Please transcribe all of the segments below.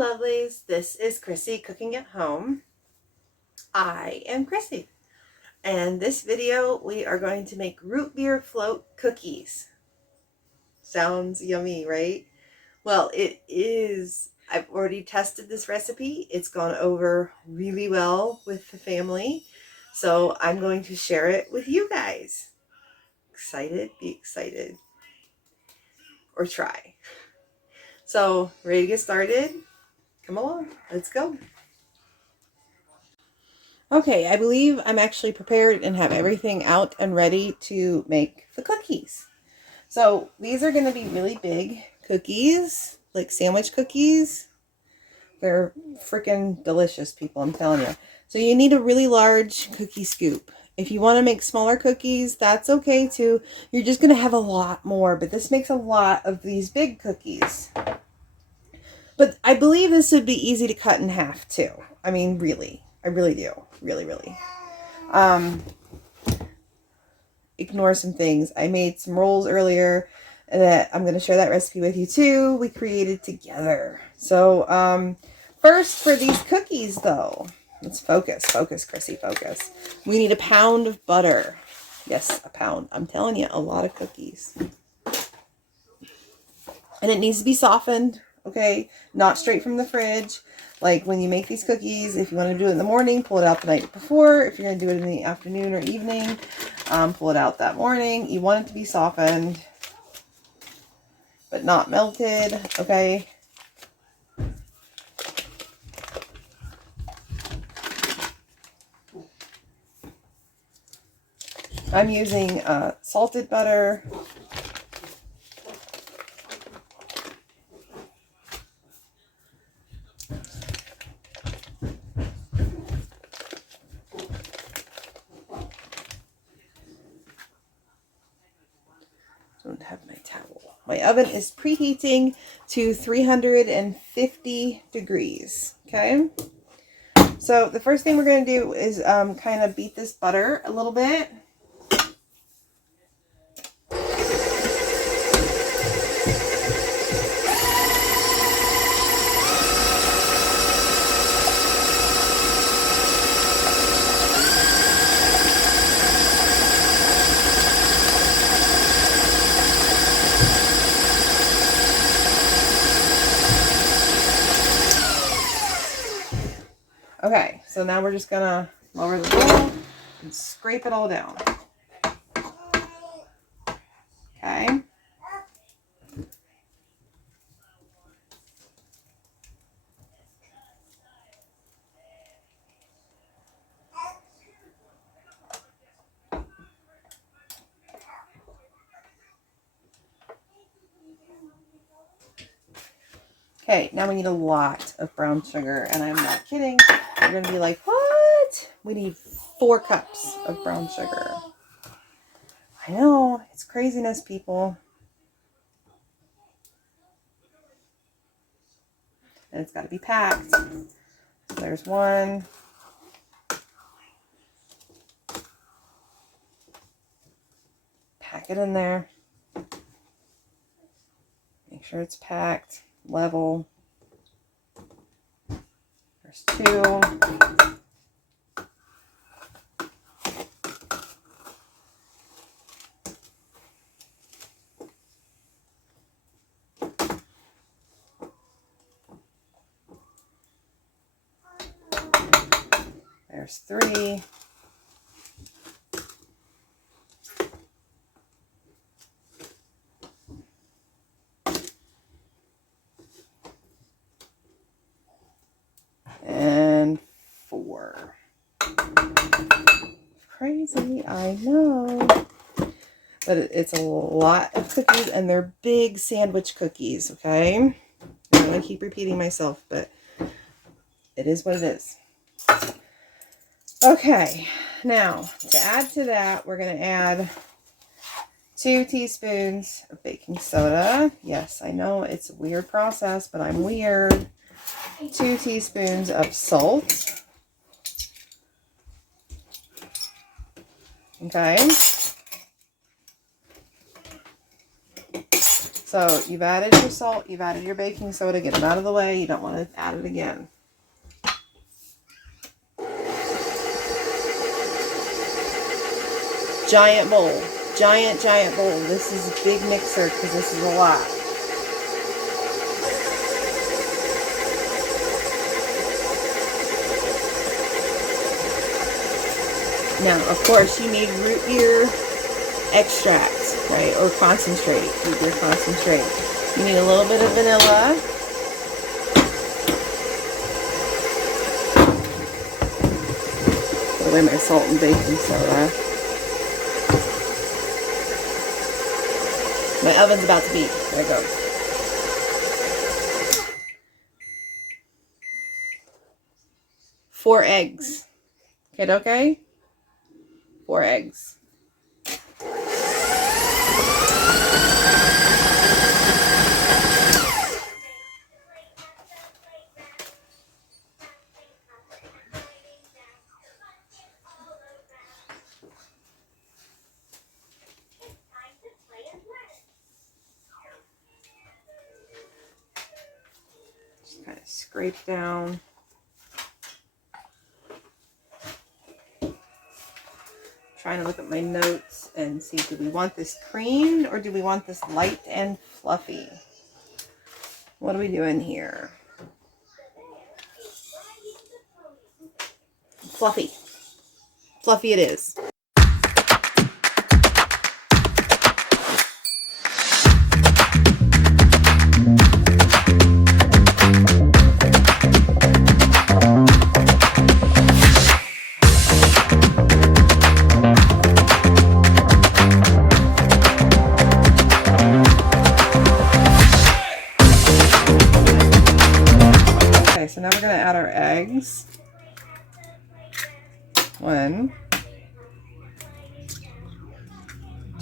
lovelies, this is Chrissy Cooking at Home. I am Chrissy, and this video we are going to make root beer float cookies. Sounds yummy, right? Well, it is. I've already tested this recipe. It's gone over really well with the family, so I'm going to share it with you guys. Excited? Be excited. Or try. So, ready to get started? Come along, let's go. Okay, I believe I'm actually prepared and have everything out and ready to make the cookies. So these are going to be really big cookies, like sandwich cookies. They're freaking delicious, people, I'm telling you. So you need a really large cookie scoop. If you want to make smaller cookies, that's okay too. You're just going to have a lot more, but this makes a lot of these big cookies. But I believe this would be easy to cut in half too. I mean, really. I really do. Really. Ignore some things. I made some rolls earlier that I'm going to share that recipe with you too. We created together. So, first for these cookies though, let's focus, Chrissy, focus. We need a pound of butter. Yes, a pound. I'm telling you, a lot of cookies. And it needs to be softened, okay? Not straight from the fridge. Like when you make these cookies, if you want to do it in the morning, pull it out the night before. If you're going to do it in the afternoon or evening, pull it out that morning. You want it to be softened, but not melted, okay? I'm using salted butter. Don't have my towel. My oven is preheating to 350 degrees, okay? So the first thing we're going to do is kind of beat this butter a little bit. Okay, so now we're just going to lower the bowl and scrape it all down. Okay. Okay, now we need a lot of brown sugar, and I'm not kidding. You're going to be like, what? We need 4 cups of brown sugar. I know, it's craziness, people. And it's got to be packed. So there's 1. Pack it in there. Make sure it's packed, level. There's 2. There's 3. And 4. Crazy, I know. But it's a lot of cookies, and they're big sandwich cookies, okay? I'm going to keep repeating myself, but it is what it is. Okay, now to add to that, we're going to add 2 teaspoons of baking soda. Yes, I know it's a weird process, but I'm weird. 2 teaspoons of salt. Okay. So you've added your salt, you've added your baking soda, get them out of the way. You don't want to add it again. Giant bowl. Giant bowl. This is a big mixer because this is a lot. Now, of course, you need root beer extract, right? Or concentrate. Root beer concentrate. You need a little bit of vanilla. Put away my salt and baking soda. My oven's about to beep. There it goes. Four eggs. Okay? 4 eggs. Just kind of scrape down. Trying to look at my notes and see, do we want this creamed or do we want this light and fluffy? What are we doing here? Fluffy. Fluffy it is. So now we're going to add our eggs. 1,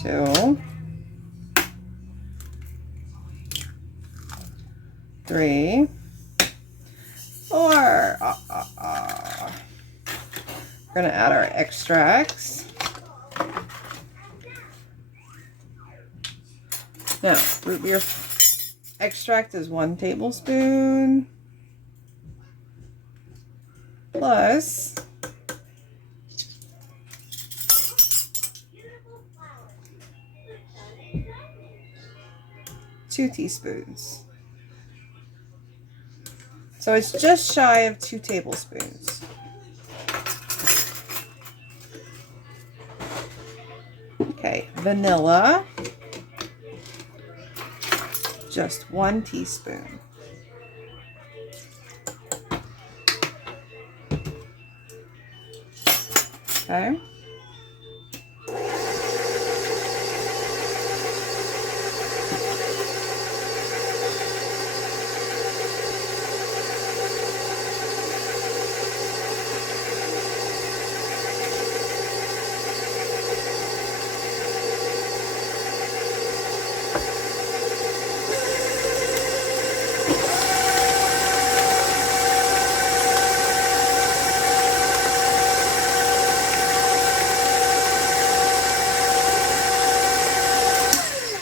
2, 3, 4. We're going to add our extracts. Now, root beer extract is 1 tablespoon. Plus 2 teaspoons. So it's just shy of 2 tablespoons. Okay, vanilla, just 1 teaspoon. Okay.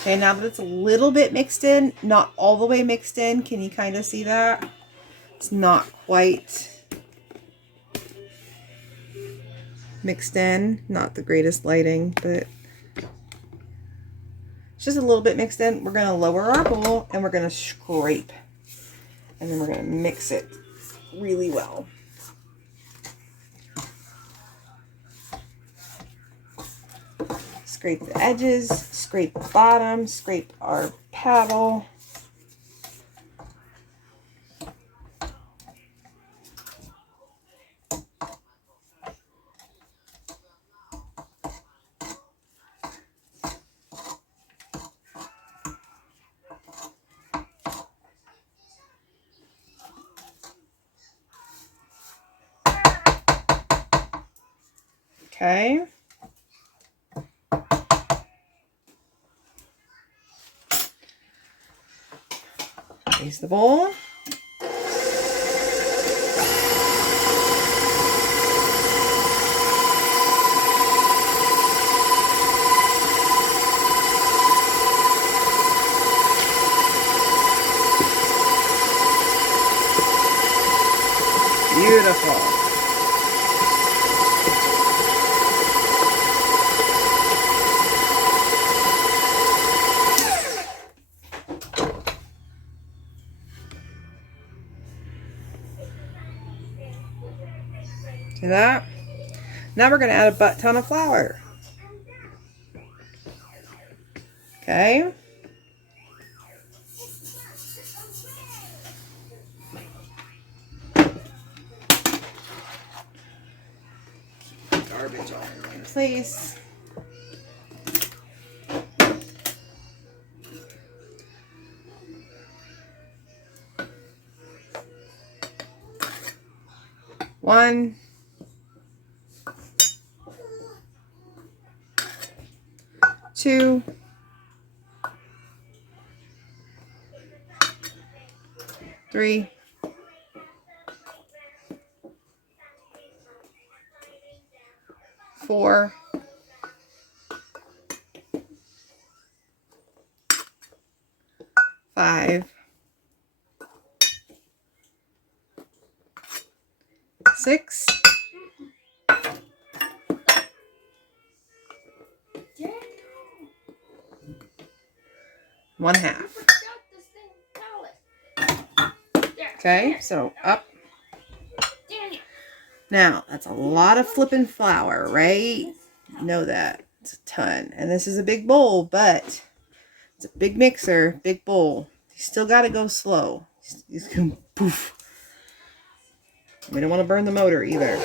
Okay, now that it's a little bit mixed in, not all the way mixed in, can you kind of see that? It's not quite mixed in. Not the greatest lighting, but it's just a little bit mixed in. We're going to lower our bowl and we're going to scrape. And then we're going to mix it really well. Scrape the edges, scrape the bottom, scrape our paddle. Okay. Raise the bowl. Beautiful. See that? Now we're going to add a butt ton of flour. Okay. Garbage all in one place. One. Two. Three. 4. 5. 6. 1/2. Okay, so up. Now, that's a lot of flipping flour, right? You know that. It's a ton. And this is a big bowl, but it's a big mixer, big bowl. You still got to go slow. It's going to poof. We don't want to burn the motor either.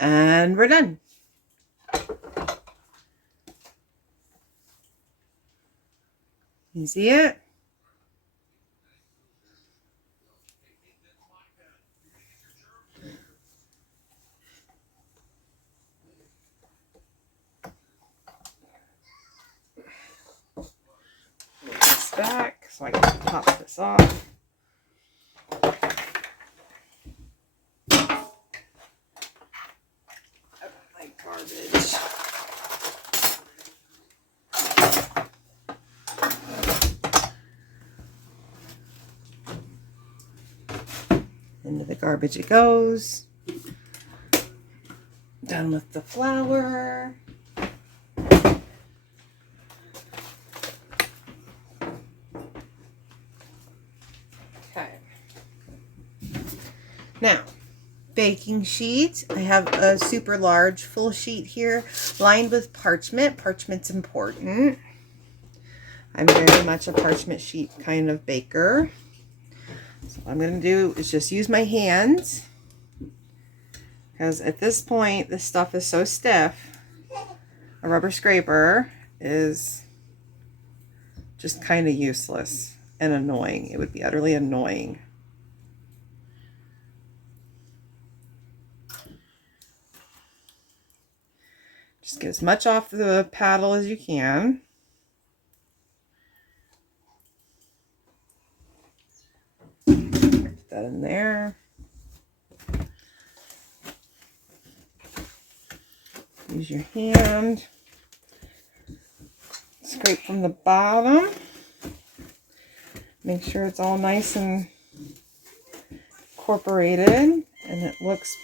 And we're done. You see it? Put this back so I can pop this off. My garbage. Into the garbage it goes. Done with the flour. Okay. Now, baking sheet. I have a super large full sheet here lined with parchment. Parchment's important. I'm very much a parchment sheet kind of baker. So what I'm going to do is just use my hands, because at this point this stuff is so stiff, a rubber scraper is just kind of useless and annoying. It would be utterly annoying. Just get as much off the paddle as you can. Put that in there. Use your hand. Scrape from the bottom. Make sure it's all nice and incorporated and it looks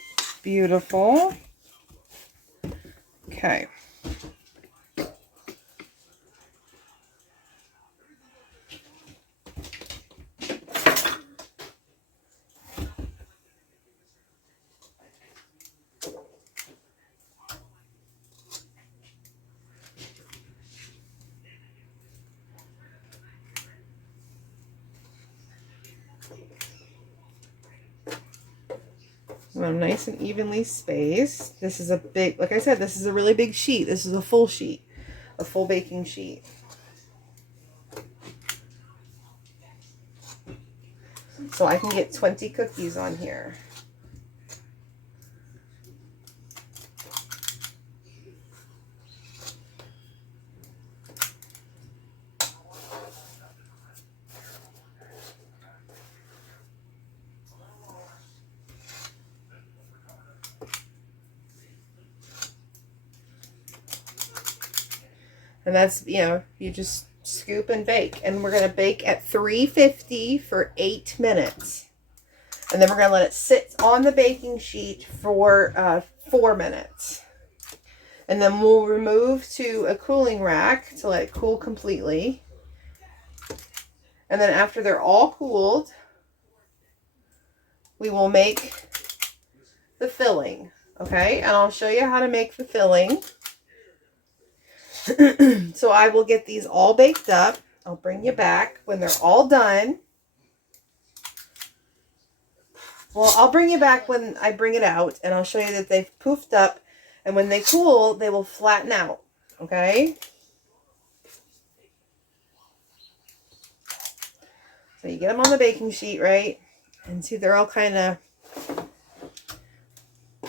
beautiful. Okay. I'm nice and evenly spaced. This is a big, like I said, this is a really big sheet. This is a full sheet, a full baking sheet. So I can get 20 cookies on here. And that's, you know, you just scoop and bake. And we're going to bake at 350 for 8 minutes. And then we're going to let it sit on the baking sheet for 4 minutes. And then we'll remove to a cooling rack to let it cool completely. And then after they're all cooled, we will make the filling. Okay, and I'll show you how to make the filling. So I will get these all baked up. I'll bring you back when they're all done. Well, I'll bring you back when I bring it out, and I'll show you that they've poofed up. And when they cool, they will flatten out. Okay? So you get them on the baking sheet, right? And see, they're all kind of,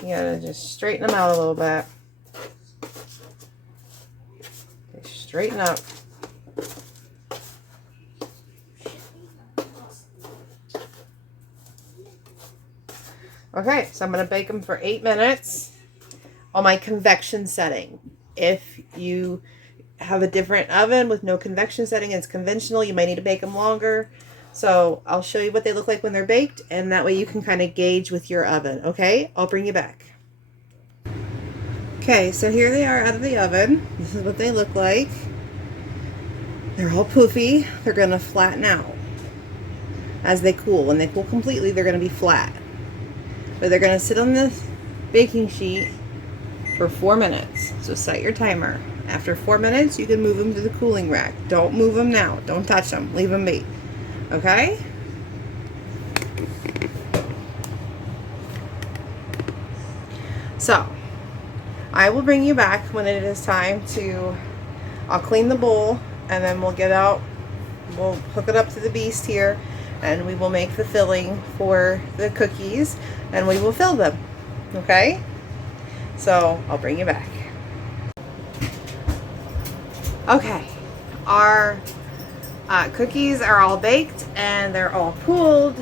you gotta just straighten them out a little bit. Okay, straighten up. Okay, so I'm gonna bake them for 8 minutes on my convection setting. If you have a different oven with no convection setting, it's conventional, you might need to bake them longer. So I'll show you what they look like when they're baked, and that way you can kind of gauge with your oven. Okay, I'll bring you back. Okay, so here they are out of the oven. This is what they look like. They're all poofy. They're gonna flatten out as they cool. When they cool completely, they're gonna be flat. But they're gonna sit on the baking sheet for 4 minutes. So set your timer. After 4 minutes, you can move them to the cooling rack. Don't move them now. Don't touch them. Leave them be. Okay? So, I will bring you back when it is time to, I'll clean the bowl, and then we'll get out, we'll hook it up to the beast here, and we will make the filling for the cookies, and we will fill them. Okay? So, I'll bring you back. Okay, our cookies are all baked and they're all cooled.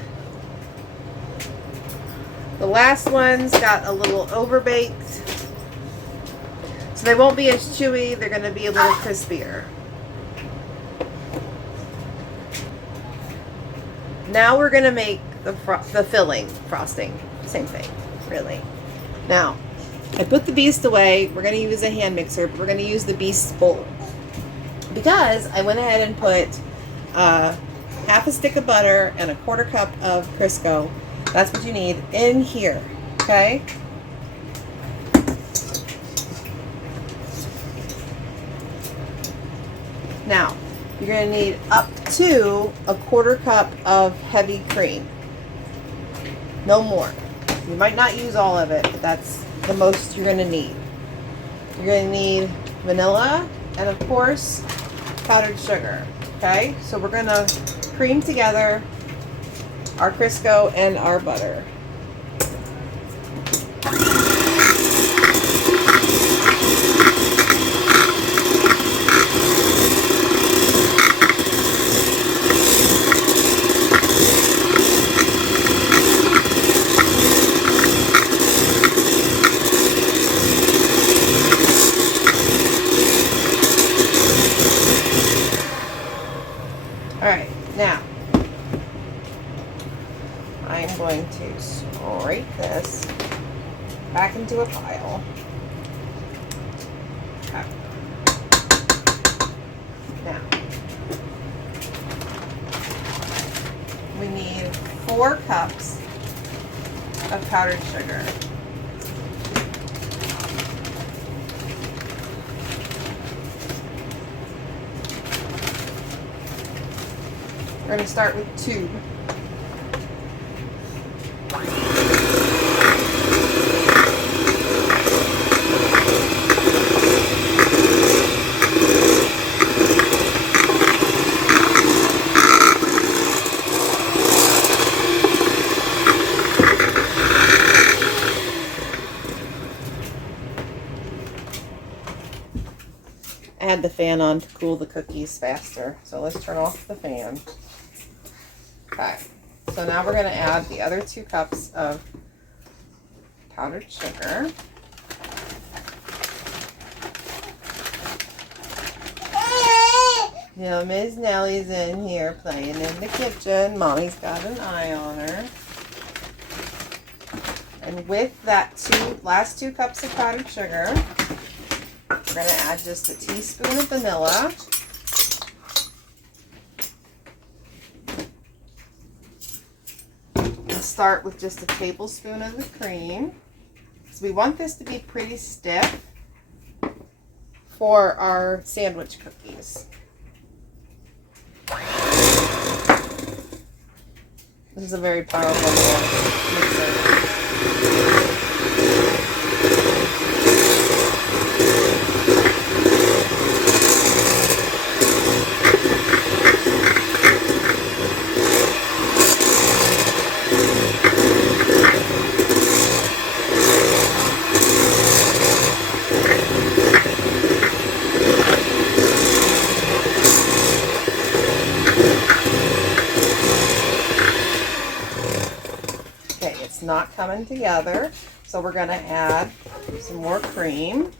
The last ones got a little overbaked, so they won't be as chewy. They're going to be a little crispier. Now we're going to make the filling frosting. Same thing, really. Now, I put the beast away. We're going to use a hand mixer, but we're going to use the beast's bowl. Because I went ahead and put half a stick of butter and a 1/4 cup of Crisco. That's what you need in here, okay? Now, you're going to need up to a 1/4 cup of heavy cream. No more. You might not use all of it, but that's the most you're going to need. You're going to need vanilla and, of course, powdered sugar. Okay, so we're going to cream together our Crisco and our butter. Alright, now I'm going to scrape this back into a pile. Okay. Now, we need 4 cups of powdered sugar. We're going to start with 2. had the fan on to cool the cookies faster. So let's turn off the fan. Okay, so now we're going to add the other 2 cups of powdered sugar. Now Miss Nellie's in here playing in the kitchen. Mommy's got an eye on her. And with that last 2 cups of powdered sugar, we're going to add just a teaspoon of vanilla. And start with just a tablespoon of the cream. So we want this to be pretty stiff for our sandwich cookies. This is a very powerful mixer. Not coming together, so we're going to add some more cream.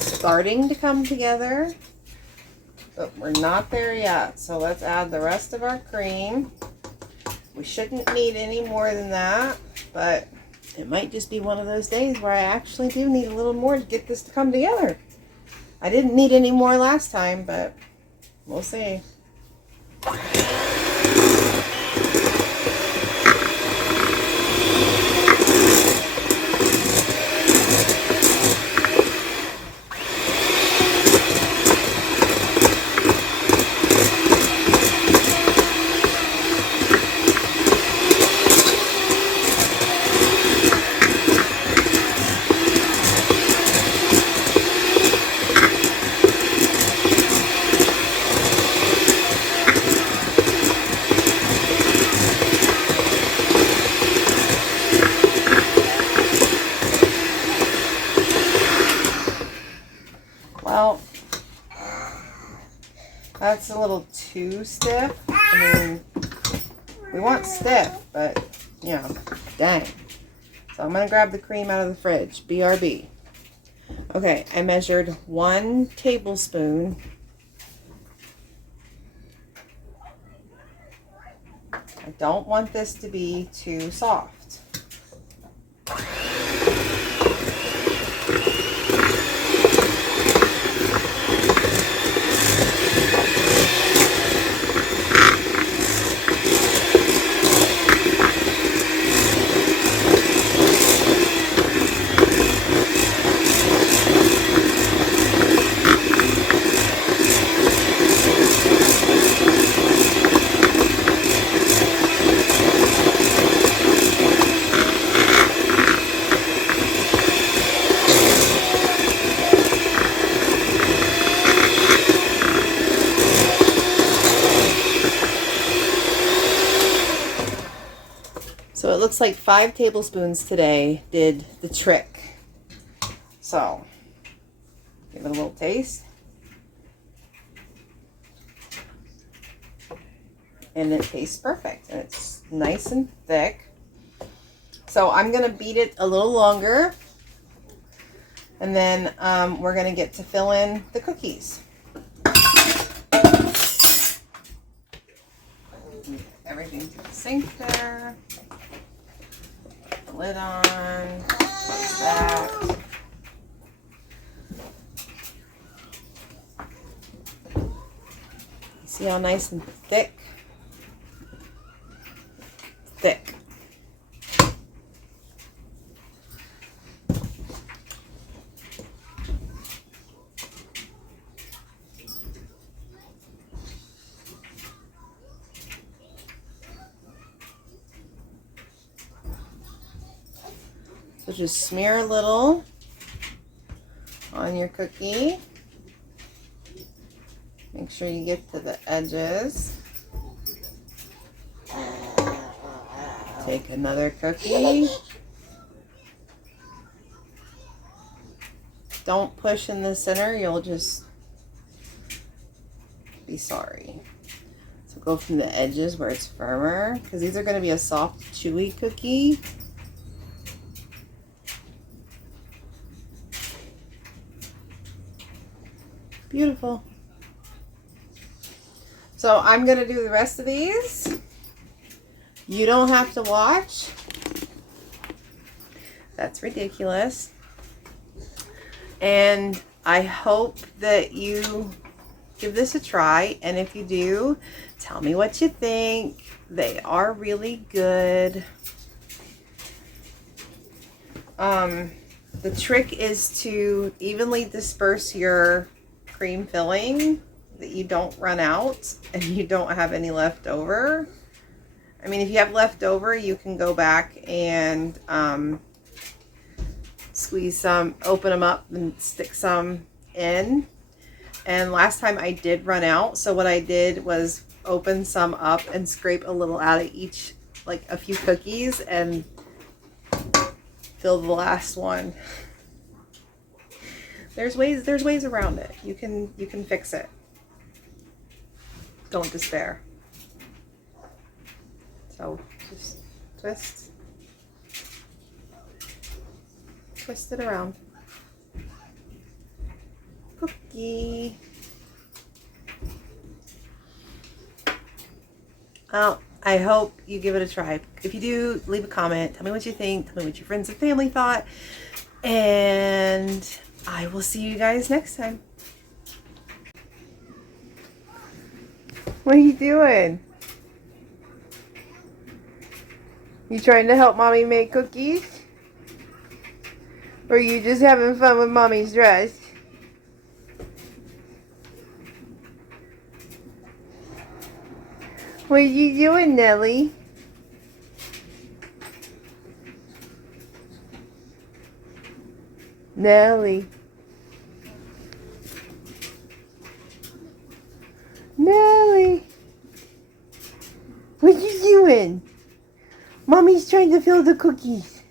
Starting to come together, but we're not there yet. So let's add the rest of our cream. We shouldn't need any more than that, but it might just be one of those days where I actually do need a little more to get this to come together. I didn't need any more last time, but we'll see. Well, that's a little too stiff. I mean, we want stiff, but, you know, dang. So I'm going to grab the cream out of the fridge. BRB. Okay, I measured 1 tablespoon. I don't want this to be too soft. So it looks like 5 tablespoons today did the trick. So, give it a little taste. And it tastes perfect. And it's nice and thick. So I'm going to beat it a little longer. And then we're going to get to fill in the cookies. Everything to the sink there. lid on. Close that. See how nice and thick? Thick. So just smear a little on your cookie. Make sure you get to the edges. Take another cookie. Don't push in the center, you'll just be sorry. So go from the edges where it's firmer, because these are going to be a soft, chewy cookie. Beautiful. So I'm going to do the rest of these. You don't have to watch. That's ridiculous. And I hope that you give this a try. And if you do, tell me what you think. They are really good. The trick is to evenly disperse your cream filling, that you don't run out and you don't have any left over. I mean, if you have left over, you can go back and squeeze some, open them up and stick some in. And last time I did run out, so what I did was open some up and scrape a little out of each, like a few cookies, and fill the last one. There's ways around it. You can fix it. Don't despair. So just twist it around. Cookie. Well, I hope you give it a try. If you do, leave a comment. Tell me what you think. Tell me what your friends and family thought. And I will see you guys next time. What are you doing? You trying to help Mommy make cookies? Or are you just having fun with Mommy's dress? What are you doing, Nellie? Nellie. Nellie. What are you doing? Mommy's trying to fill the cookies.